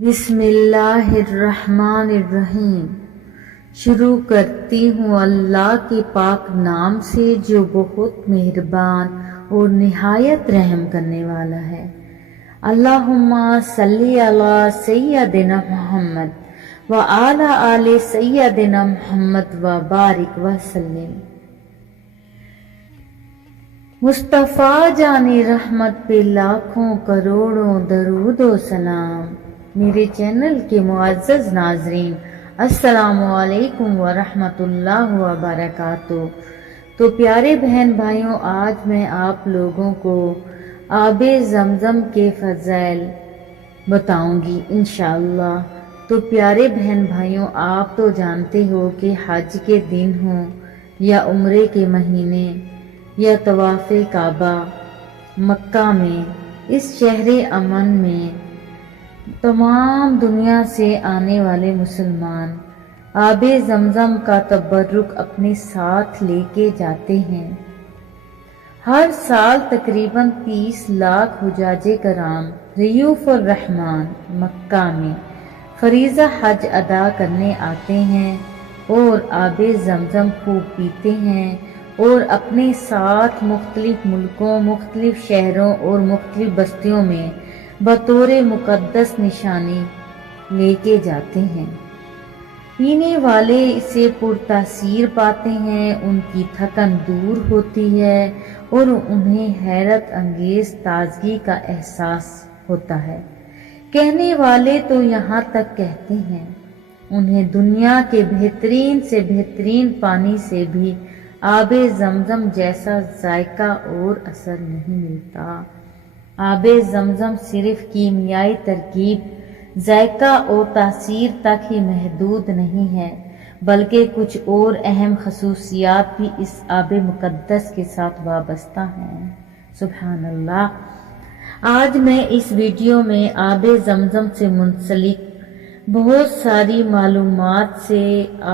بسم اللہ الرحمن الرحیم۔ شروع کرتی ہوں اللہ کے پاک نام سے جو بہت مہربان اور نہایت رحم کرنے والا ہے۔ اللہم صلی علی سیدنا محمد وعلی آل سیدنا محمد وبارک وسلم۔ مصطفیٰ جان رحمت پہ لاکھوں کروڑوں درود و سلام۔ میرے چینل کے معزز ناظرین، السلام علیکم ورحمۃ اللہ وبرکاتہ۔ تو پیارے بہن بھائیوں، آج میں آپ لوگوں کو آب زمزم کے فضائل بتاؤں گی انشاءاللہ۔ تو پیارے بہن بھائیوں، آپ تو جانتے ہو کہ حج کے دن ہوں یا عمرے کے مہینے یا طواف کعبہ مکہ میں، اس شہر امن میں تمام دنیا سے آنے والے مسلمان آب زمزم کا تبرک اپنے ساتھ لے کے جاتے ہیں۔ ہر سال تقریباً 30 لاکھ حجاج کرام ضیوف الرحمن مکہ میں فریضہ حج ادا کرنے آتے ہیں اور آب زمزم خوب پیتے ہیں اور اپنے ساتھ مختلف ملکوں، مختلف شہروں اور مختلف بستیوں میں بطور مقدس نشانی لے کے جاتے ہیں۔ پینے والے اسے پرتاثیر پاتے ہیں، ان کی تھکن دور ہوتی ہے اور انہیں حیرت انگیز تازگی کا احساس ہوتا ہے۔ کہنے والے تو یہاں تک کہتے ہیں انہیں دنیا کے بہترین سے بہترین پانی سے بھی آب زمزم جیسا ذائقہ اور اثر نہیں ملتا۔ آب زمزم صرف کیمیائی ترکیب، ذائقہ اور تاثیر تک ہی محدود نہیں ہے، بلکہ کچھ اور اہم خصوصیات بھی اس آب مقدس کے ساتھ وابستہ ہیں۔ سبحان اللہ۔ آج میں اس ویڈیو میں آب زمزم سے منسلک بہت ساری معلومات سے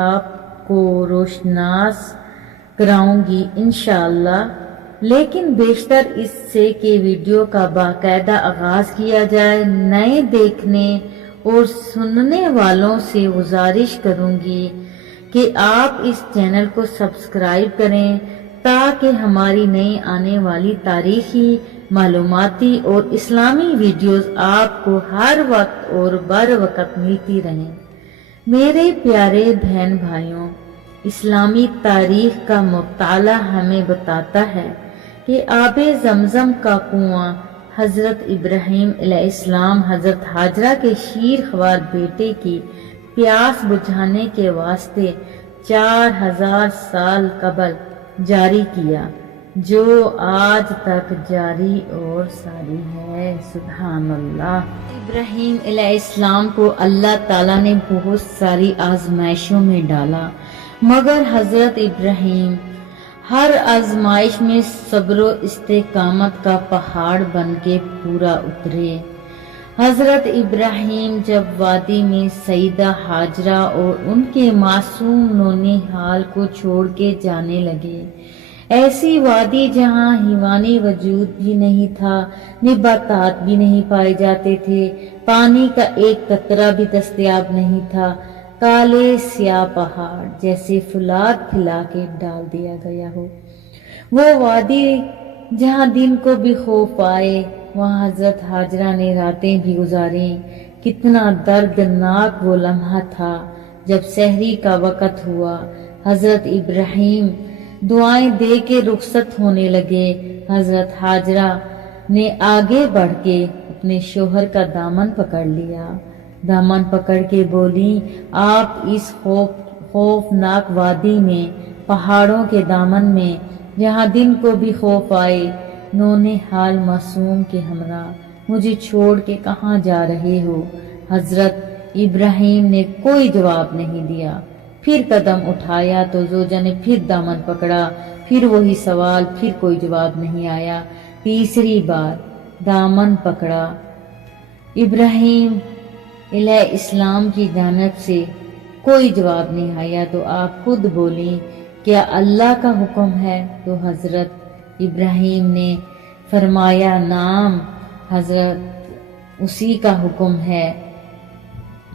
آپ کو روشناس کراؤں گی انشاءاللہ، لیکن بیشتر اس سے کہ ویڈیو کا باقاعدہ آغاز کیا جائے۔ نئے دیکھنے اور سننے والوں سے گزارش کروں گی کہ آپ اس چینل کو سبسکرائب کریں تاکہ ہماری نئی آنے والی تاریخی، معلوماتی اور اسلامی ویڈیوز آپ کو ہر وقت اور بر وقت ملتی رہیں۔ میرے پیارے بہن بھائیوں، اسلامی تاریخ کا مطالعہ ہمیں بتاتا ہے کہ آب زمزم کا کنواں حضرت ابراہیم علیہ السلام حضرت حاجرہ کے شیر خوار بیٹے کی پیاس بجھانے کے واسطے 4000 سال قبل جاری کیا، جو آج تک جاری اور ساری ہے۔ سبحان اللہ۔ ابراہیم علیہ السلام کو اللہ تعالیٰ نے بہت ساری آزمائشوں میں ڈالا، مگر حضرت ابراہیم ہر آزمائش میں صبر و استقامت کا پہاڑ بن کے پورا اترے۔ حضرت ابراہیم جب وادی میں سیدہ حاجرہ اور ان کے معصوم نونہال کو چھوڑ کے جانے لگے، ایسی وادی جہاں حیوانی وجود بھی نہیں تھا، نباتات بھی نہیں پائے جاتے تھے، پانی کا ایک قطرہ بھی دستیاب نہیں تھا، کالے سیاہ پہاڑ جیسے فولاد پھیلا کے ڈال دیا گیا ہو، وہ وادی جہاں دن کو بھی خوف آئے، وہاں حضرت حاجرہ نے راتیں بھی گزاریں۔ کتنا دردناک وہ لمحہ تھا جب سحری کا وقت ہوا، حضرت ابراہیم دعائیں دے کے رخصت ہونے لگے۔ حضرت حاجرہ نے آگے بڑھ کے اپنے شوہر کا دامن پکڑ لیا، دامن پکڑ کے بولی، آپ اس خوفناک وادی میں، پہاڑوں کے دامن میں، جہاں دن کو بھی خوف آئے، نونہال معصوم کے ہمراہ مجھے چھوڑ کے کہاں جا رہے ہو؟ حضرت ابراہیم نے کوئی جواب نہیں دیا۔ پھر قدم اٹھایا تو زوجہ نے پھر دامن پکڑا، پھر وہی سوال، پھر کوئی جواب نہیں آیا۔ تیسری بار دامن پکڑا، ابراہیم علیہ السلام کی جانب سے کوئی جواب نہیں آیا، تو آپ خود بولیں، کیا اللہ کا حکم ہے؟ تو حضرت ابراہیم نے فرمایا، نام حضرت اسی کا حکم ہے۔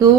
2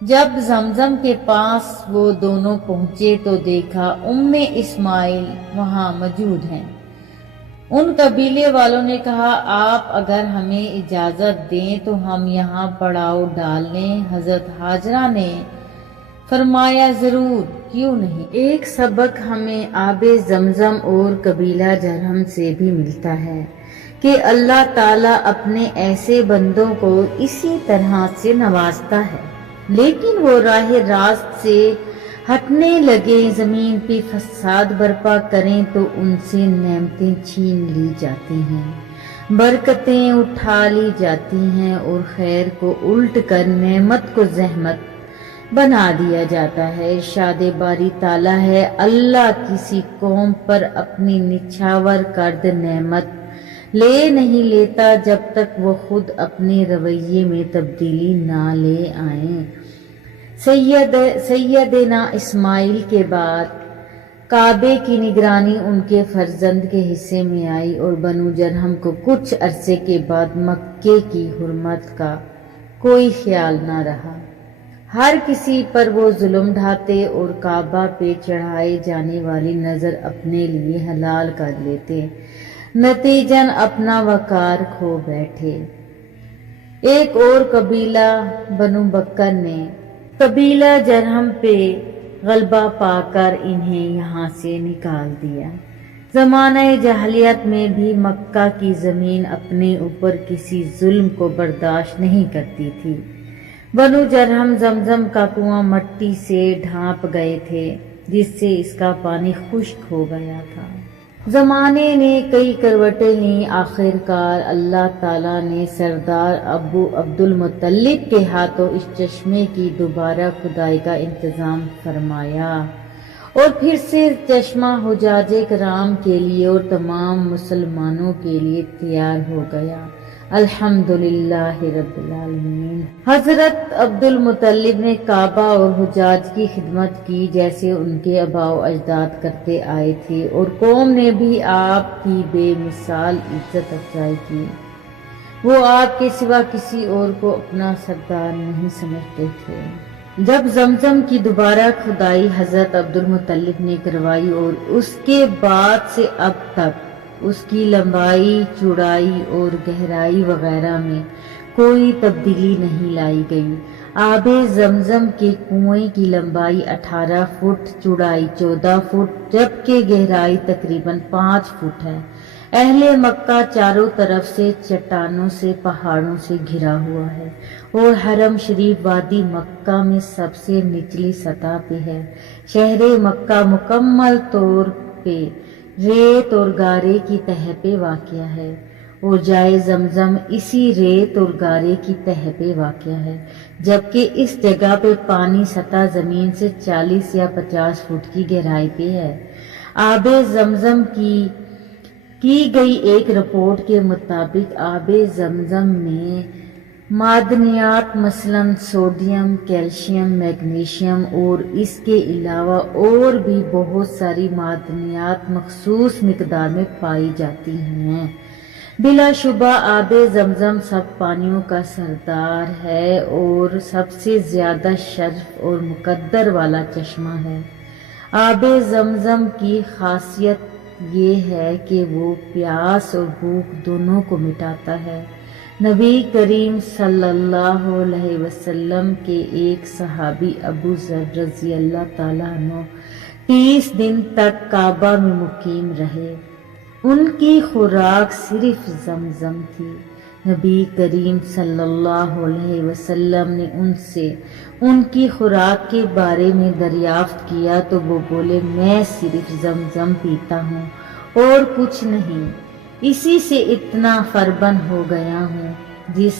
جب زمزم کے پاس وہ دونوں پہنچے تو دیکھا اسماعیل وہاں موجود ہیں۔ ان قبیلے والوں نے کہا آپ اگر ہمیں اجازت دیں تو ہم یہاں پڑاؤ ڈال لیں۔ حضرت ہاجرہ نے فرمایا ضرور، کیوں نہیں۔ ایک سبق ہمیں آب زمزم اور قبیلہ جرہم سے بھی ملتا ہے کہ اللہ تعالیٰ اپنے ایسے بندوں کو اسی طرح سے نوازتا ہے، لیکن وہ راہ راست سے ہٹنے لگے، زمین پہ فساد برپا کریں تو ان سے نعمتیں چھین لی جاتی ہیں، برکتیں اٹھا لی جاتی ہیں اور خیر کو الٹ کر نعمت کو زحمت بنا دیا جاتا ہے۔ ارشاد باری تعالیٰ ہے، اللہ کسی قوم پر اپنی نچھاور کرد نعمت لے نہیں لیتا جب تک وہ خود اپنے رویے میں تبدیلی نہ لے آئیں۔ سیدنا اسماعیل کے بعد کعبے کی نگرانی ان کے فرزند کے حصے میں آئی اور بنو جرہم کو کچھ عرصے کے بعد مکے کی حرمت کا کوئی خیال نہ رہا۔ ہر کسی پر وہ ظلم ڈھاتے اور کعبہ پہ چڑھائے جانے والی نظر اپنے لیے حلال کر لیتے، نتیجن اپنا وقار کھو بیٹھے۔ ایک اور قبیلہ بنو بکر نے قبیلہ جرہم پہ غلبہ پا کر انہیں یہاں سے نکال دیا۔ زمانہ جاہلیت میں بھی مکہ کی زمین اپنے اوپر کسی ظلم کو برداشت نہیں کرتی تھی۔ بنو جرہم زمزم کا کنواں مٹی سے ڈھانپ گئے تھے جس سے اس کا پانی خشک ہو گیا تھا۔ زمانے نے کئی کروٹیں لیں، آخر کار اللہ تعالیٰ نے سردار ابو عبد المطلب کے ہاتھوں اس چشمے کی دوبارہ کھدائی کا انتظام فرمایا اور پھر سے چشمہ حجاج کرام کے لیے اور تمام مسلمانوں کے لیے تیار ہو گیا۔ الحمدللہ رب العالمین۔ حضرت عبد المطلب نے کعبہ اور حجاج کی خدمت کی جیسے ان کے آباء و اجداد کرتے آئے تھے، اور قوم نے بھی آپ کی بے مثال عزت افزائی کی۔ وہ آپ کے سوا کسی اور کو اپنا سردار نہیں سمجھتے تھے۔ جب زمزم کی دوبارہ کھدائی حضرت عبد المطلب نے کروائی اور اس کے بعد سے اب تک اس کی لمبائی، چوڑائی اور گہرائی وغیرہ میں کوئی تبدیلی نہیں لائی گئی۔ آب زمزم کے کنویں کی لمبائی 18 فٹ، چوڑائی 14 فٹ جبکہ گہرائی تقریباً 5 فٹ ہے۔ اہل مکہ چاروں طرف سے چٹانوں سے، پہاڑوں سے گھرا ہوا ہے اور حرم شریف وادی مکہ میں سب سے نچلی سطح پہ ہے۔ شہر مکہ مکمل طور پہ ریت اور گارے کی تہہ پہ واقع ہے اور جائے زمزم اسی ریت اور گارے کی تہہ پہ واقع ہے، جبکہ اس جگہ پہ پانی سطح زمین سے 40 یا 50 فٹ کی گہرائی پہ ہے۔ آب زمزم کی گئی ایک رپورٹ کے مطابق آب زمزم میں معدنیات مثلاً سوڈیم، کیلشیم، میگنیشیم اور اس کے علاوہ اور بھی بہت ساری معدنیات مخصوص مقدار میں پائی جاتی ہیں۔ بلا شبہ آب زمزم سب پانیوں کا سردار ہے اور سب سے زیادہ شرف اور مقدر والا چشمہ ہے۔ آب زمزم کی خاصیت یہ ہے کہ وہ پیاس اور بھوک دونوں کو مٹاتا ہے۔ نبی کریم صلی اللہ علیہ وسلم کے ایک صحابی ابو ذر رضی اللہ تعالیٰ عنہ 30 دن تک کعبہ میں مقیم رہے۔ ان کی خوراک صرف زمزم تھی۔ نبی کریم صلی اللہ علیہ وسلم نے ان سے ان کی خوراک کے بارے میں دریافت کیا تو وہ بولے، میں صرف زمزم پیتا ہوں اور کچھ نہیں، اسی سے اتنا فربن ہو گیا ہوں، جس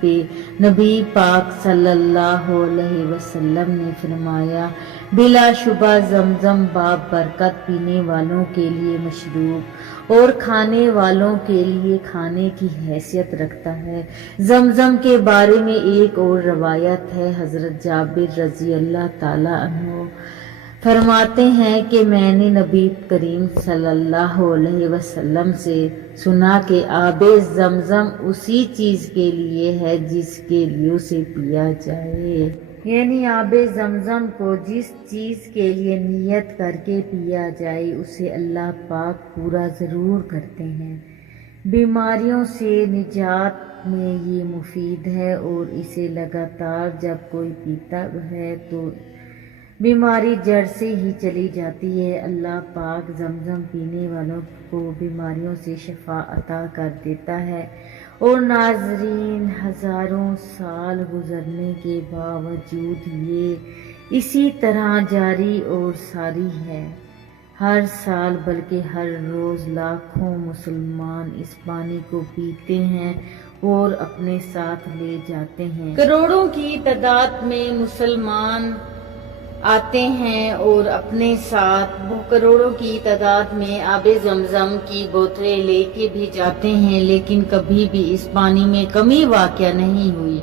پہ نبی پاک صلی اللہ علیہ وسلم نے فرمایا، بلا شبہ زمزم باب برکت پینے والوں کے لیے مشروب اور کھانے والوں کے لیے کھانے کی حیثیت رکھتا ہے۔ زمزم کے بارے میں ایک اور روایت ہے، حضرت جابر رضی اللہ تعالیٰ عنہ فرماتے ہیں کہ میں نے نبی کریم صلی اللہ علیہ وسلم سے سنا کہ آب زمزم اسی چیز کے لیے ہے جس کے لیے اسے پیا جائے، یعنی آب زمزم کو جس چیز کے لیے نیت کر کے پیا جائے اسے اللہ پاک پورا ضرور کرتے ہیں۔ بیماریوں سے نجات میں یہ مفید ہے اور اسے لگاتار جب کوئی پیتا ہے تو بیماری جڑ سے ہی چلی جاتی ہے۔ اللہ پاک زمزم پینے والوں کو بیماریوں سے شفا عطا کر دیتا ہے۔ اور ناظرین، ہزاروں سال گزرنے کے باوجود یہ اسی طرح جاری اور ساری ہے۔ ہر سال بلکہ ہر روز لاکھوں مسلمان اس پانی کو پیتے ہیں اور اپنے ساتھ لے جاتے ہیں۔ کروڑوں کی تعداد میں مسلمان آتے ہیں اور اپنے ساتھ کروڑوں کی تعداد میں آب زمزم کی بوتلیں لے کے بھی جاتے ہیں، لیکن کبھی بھی اس پانی میں کمی واقع نہیں ہوئی۔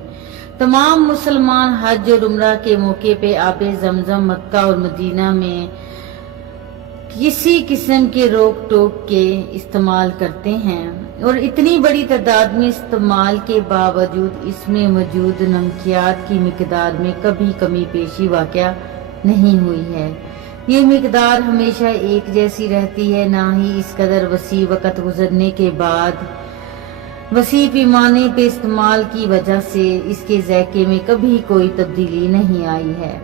تمام مسلمان حج اور عمرہ کے موقع پہ آب زمزم مکہ اور مدینہ میں کسی قسم کے روک ٹوک کے استعمال کرتے ہیں، اور اتنی بڑی تعداد میں استعمال کے باوجود اس میں موجود نمکیات کی مقدار میں کبھی کمی پیشی واقع نہیں ہوئی ہے۔ یہ مقدار ہمیشہ ایک جیسی رہتی ہے، نہ ہی اس قدر وسیع وقت گزرنے کے بعد وسیع پیمانے پہ استعمال کی وجہ سے اس کے ذائقے میں کبھی کوئی تبدیلی نہیں آئی ہے۔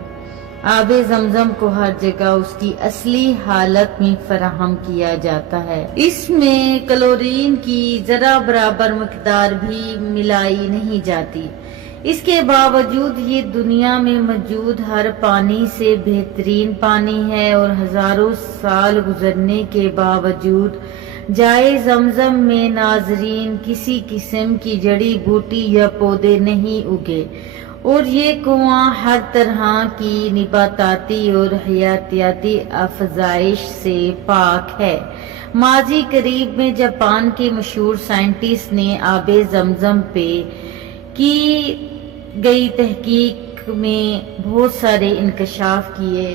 آب زمزم کو ہر جگہ اس کی اصلی حالت میں فراہم کیا جاتا ہے۔ اس میں کلورین کی ذرا برابر مقدار بھی ملائی نہیں جاتی۔ اس کے باوجود یہ دنیا میں موجود ہر پانی سے بہترین پانی ہے، اور ہزاروں سال گزرنے کے باوجود جائے زمزم میں ناظرین کسی قسم کی جڑی بوٹی یا پودے نہیں اگے، اور یہ کنواں ہر طرح کی نباتاتی اور حیاتیاتی افزائش سے پاک ہے۔ ماضی قریب میں جاپان کے مشہور سائنٹسٹ نے آب زمزم پہ کی گئی تحقیق میں بہت سارے انکشاف کیے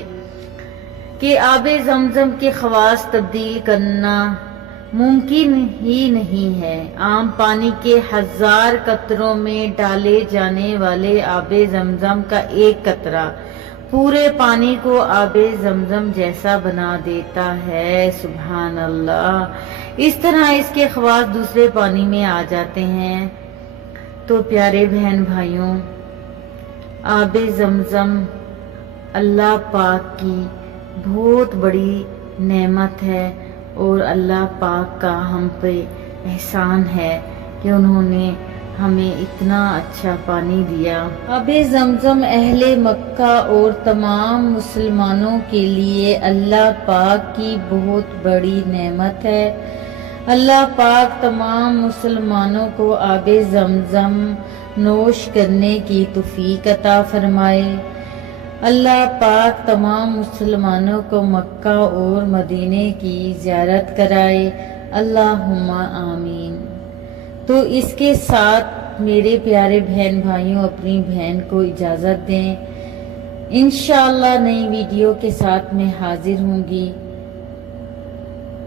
کہ آب زمزم کے خواص تبدیل کرنا ممکن ہی نہیں ہے۔ عام پانی کے 1000 قطروں میں ڈالے جانے والے آب زمزم کا ایک قطرہ پورے پانی کو آب زمزم جیسا بنا دیتا ہے۔ سبحان اللہ! اس طرح اس کے خواص دوسرے پانی میں آ جاتے ہیں۔ تو پیارے بہن بھائیوں، آب زمزم اللہ پاک کی بہت بڑی نعمت ہے، اور اللہ پاک کا ہم پہ احسان ہے کہ انہوں نے ہمیں اتنا اچھا پانی دیا۔ آب زمزم اہل مکہ اور تمام مسلمانوں کے لیے اللہ پاک کی بہت بڑی نعمت ہے۔ اللہ پاک تمام مسلمانوں کو آب زمزم نوش کرنے کی توفیق عطا فرمائے۔ اللہ پاک تمام مسلمانوں کو مکہ اور مدینے کی زیارت کرائے، اللہم آمین۔ تو اس کے ساتھ میرے پیارے بہن بھائیوں، اپنی بہن کو اجازت دیں۔ انشاءاللہ نئی ویڈیو کے ساتھ میں حاضر ہوں گی۔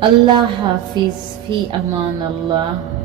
اللہ حافظ، فی امان اللہ۔